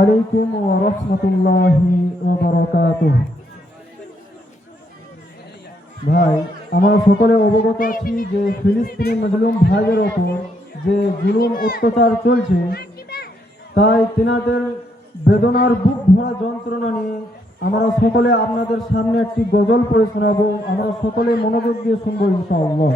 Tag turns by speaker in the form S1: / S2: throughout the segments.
S1: আলাইকুম ওয়া রাহমাতুল্লাহি ওয়া বারাকাতুহু। ভাই, আমরা সকলে অবগত আছি যে ফিলিস্তিনি মজলুম ভাইদের ওপর যে জুলুম অত্যাচার চলছে, তাই তিনাদের বেদনার বুক ভরা যন্ত্রণা নিয়ে আমরা সকলে আপনাদের সামনে একটি গজল পড়ে শোনাবো। আমরা সকলে মনোযোগ দিয়ে শুনব ইনশাআল্লাহ।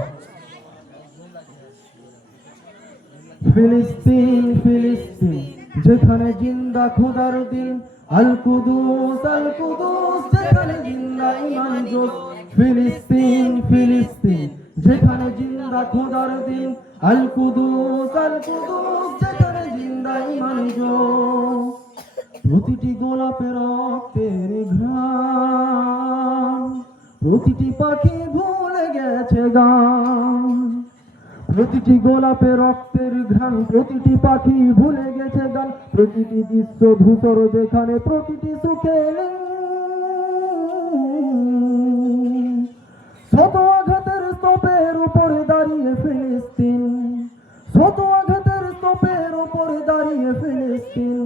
S1: ফিলিস্তিন ফিলিস্তিন, যেখানে জিন্দা খোদার দিন আল কুদুস আল কুদুস যেখানে জিন্দা ইমান জোস ফিলিস্তিন ফিলিস্তিন, যেখানে জিন্দা খোদার দিন আল কুদুস আল কুদুস যেখানে জিন্দা ইমান জোস প্রতিটি গোলাপে রক্তের ঘ্রাণ, প্রতিটি পাখি প্রতিটি গোলাপে রক্তের ঘ্রাণ, প্রতিটি পাখি ভুলে গেছে গান, প্রতিটি দৃশ্য ধূসর যেখানে প্রতিটি সুখে। শত আঘাতের স্তূপের উপরে দাঁড়িয়ে ফিলিস্তিন, শত আঘাতের স্তূপের উপরে দাঁড়িয়ে ফিলিস্তিন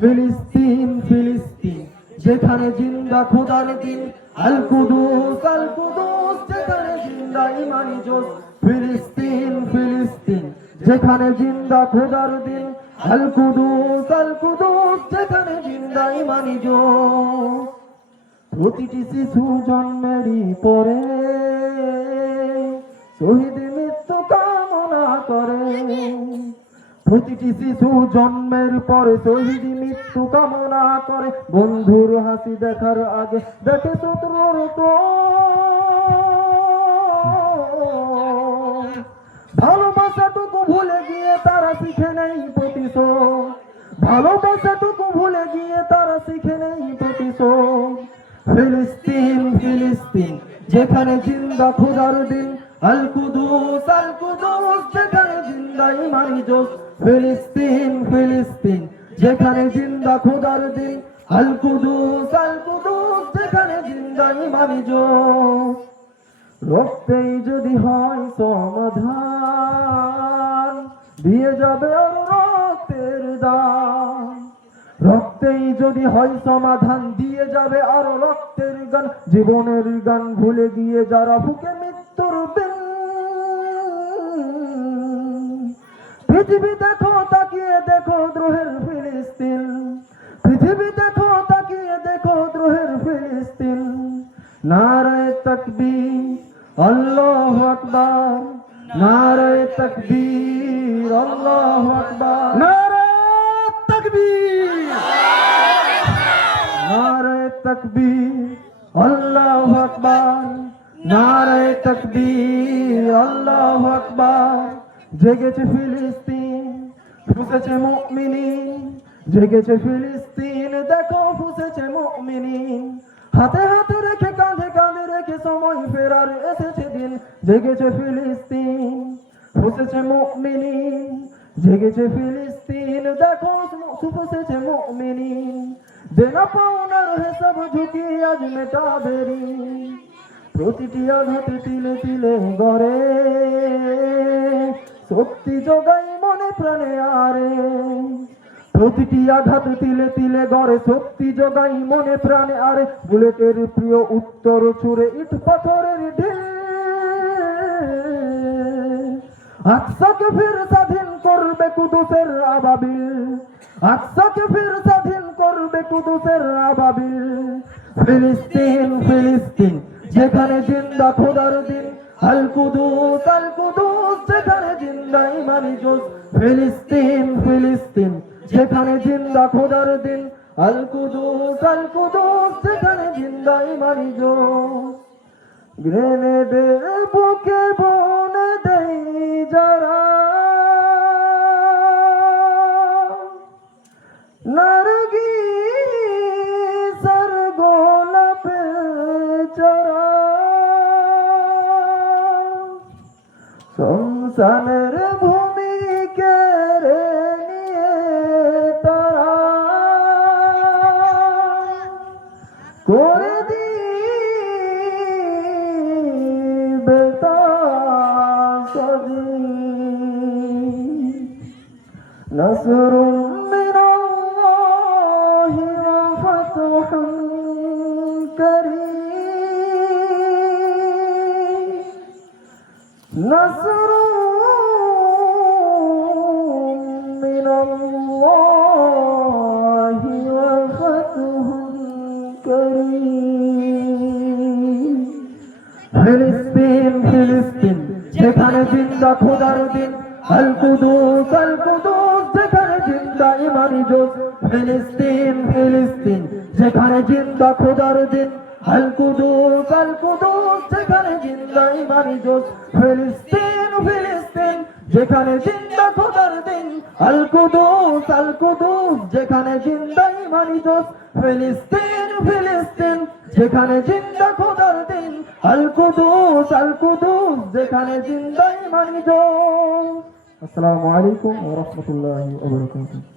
S1: ফিলিস্তিন ফিলিস্তিন, যেখানে জিন্দা খোদার দিন, আল কুদুস যেখানে জিন্দা ইমানি জোস ফিলিস্তিন ফিলিস্তিন, যেখানে জিন্দা খোদার দিন, আল কুদুস যেখানে জিন্দা ইমানি প্রতিটি শিশু জন্মেরই পরে শহীদ মৃত্যু কামনা করে। প্রতিটি শিশু জন্মের পরে শহীদ মৃত্যু কামনা করে। বন্ধুর হাসি দেখার আগে দেখে শত্রুর ক্রোধ। ভালোবাসাটুকু ভুলে গিয়ে তারা শিখে নেই ফিলিস্তিন ফিলিস্তিন, যেখানে জিন্দা খোদার দিন। আল কুদুস যেখানে জিন্দা ইমানি জোস ফিলিস্তিন ফিলিস্তিন, যেখানে জিন্দা খোদার দিন। আল কুদুস যেখানে জিন্দা ইমানি জোস রক্তেই যদি হয় সমাধান, দিয়ে যাবে আর রক্তের দান। রক্তেই যদি হয় সমাধান, দিয়ে যাবে আর রক্তের গান। জীবনের গান ভুলে গিয়ে যারা বুকে মৃত্যুর পৃথিবী দেখো, তাকিয়ে দেখো দ্রোহের ফিলিস্তিন। পৃথিবী দেখো, তাকিয়ে দেখো দ্রোহের ফিলিস্তিন। নারায় তকবীর, আল্লাহ আকবার। নারায় তকবীর, আল্লাহ আকবার নারায় তকবীর নারায় তকবীর, আল্লাহ আকবার। নারায় তকবীর, আল্লাহ আকবার। জেগেছে ফিলিস্তিন, ফুসেছে মুমিনিন। জেগেছে ফিলিস্তিন, দেখো ফুসেছে মুমিনিন। হাতে হাতে রেখে, কাঁধে কাঁধে রেখে সময় ফেরার এসেছে দিন। জেগেছে ফিলিস্তিন, ফুসেছে মুমিনিন। জেগেছে ফিলিস্তিন, দেখো ফুসেছে মুমিনিন। দেনা পাওনার হিসাব ঝুঁকি আজ মেটাবে ঋণ। প্রতিটি আঘাতে তিলে তিলে গড়ে। শক্তি যোগাই মনে প্রাণে আরে। প্রতিটি আঘাত তিলে তিলে গড়ে, শক্তি যোগাই মনে প্রাণে আরে। বুলেটের প্রিয় উত্তর চুরে ইট পাথরের ঢিল আকসাকে ফির স্বাধীন করবে কুদুসের আবাবিল। আকসাকে ফির স্বাধীন করবে কুদুসের আবাবিল ফিলিস্তিন ফিলিস্তিন, যেখানে জিন্দা খোদার দিন। আল কুদুস আল কুদুস, যেখানে জিন্দা ইমানি জোস ফিলিস্তিন ফিলিস্তিন, যেখানে জিন্দা খোদার দিন। আল কুদুস আল কুদুস, যেখানে জিন্দা ইমানি জোস গ্রেনেডের বুকে বনে দেই যারা। নারগি সংসানের ভূমি কেড়ে নিয়ে তারা করে দিবে তা সজীব। نصر الله وفتح كريم نصر من الله وفتح كريم ফিলিস্তিন ফিলিস্তিন যেখানে জিন্দা খোদার দিন আল কুদুস আল কুদুস যেখানে জিন্দা ইমানি জোস ফিলিস্তিন ফিলিস্তিন যেখানে জিন্দা খোদার দিন আল কুদুস আল কুদুস যেখানে জিন্দা ইমানি জোস ফিলিস্তিন ফিলিস্তিন যেখানে জিন্দা খোদার আলকুদুস আল কুদুস যেখানে জিন্দাই মানিতোস ফিলিস্তিন ফিলিস্তিন, যেখানে জিন্দা খোদার দিন। আলকুদুস আলকুদুস আল কুদুস যেখানে জিন্দাই মানিতোস আসসালামু আলাইকুম ওয়া রাহমাতুল্লাহি ওয়া বারাকাতুহু।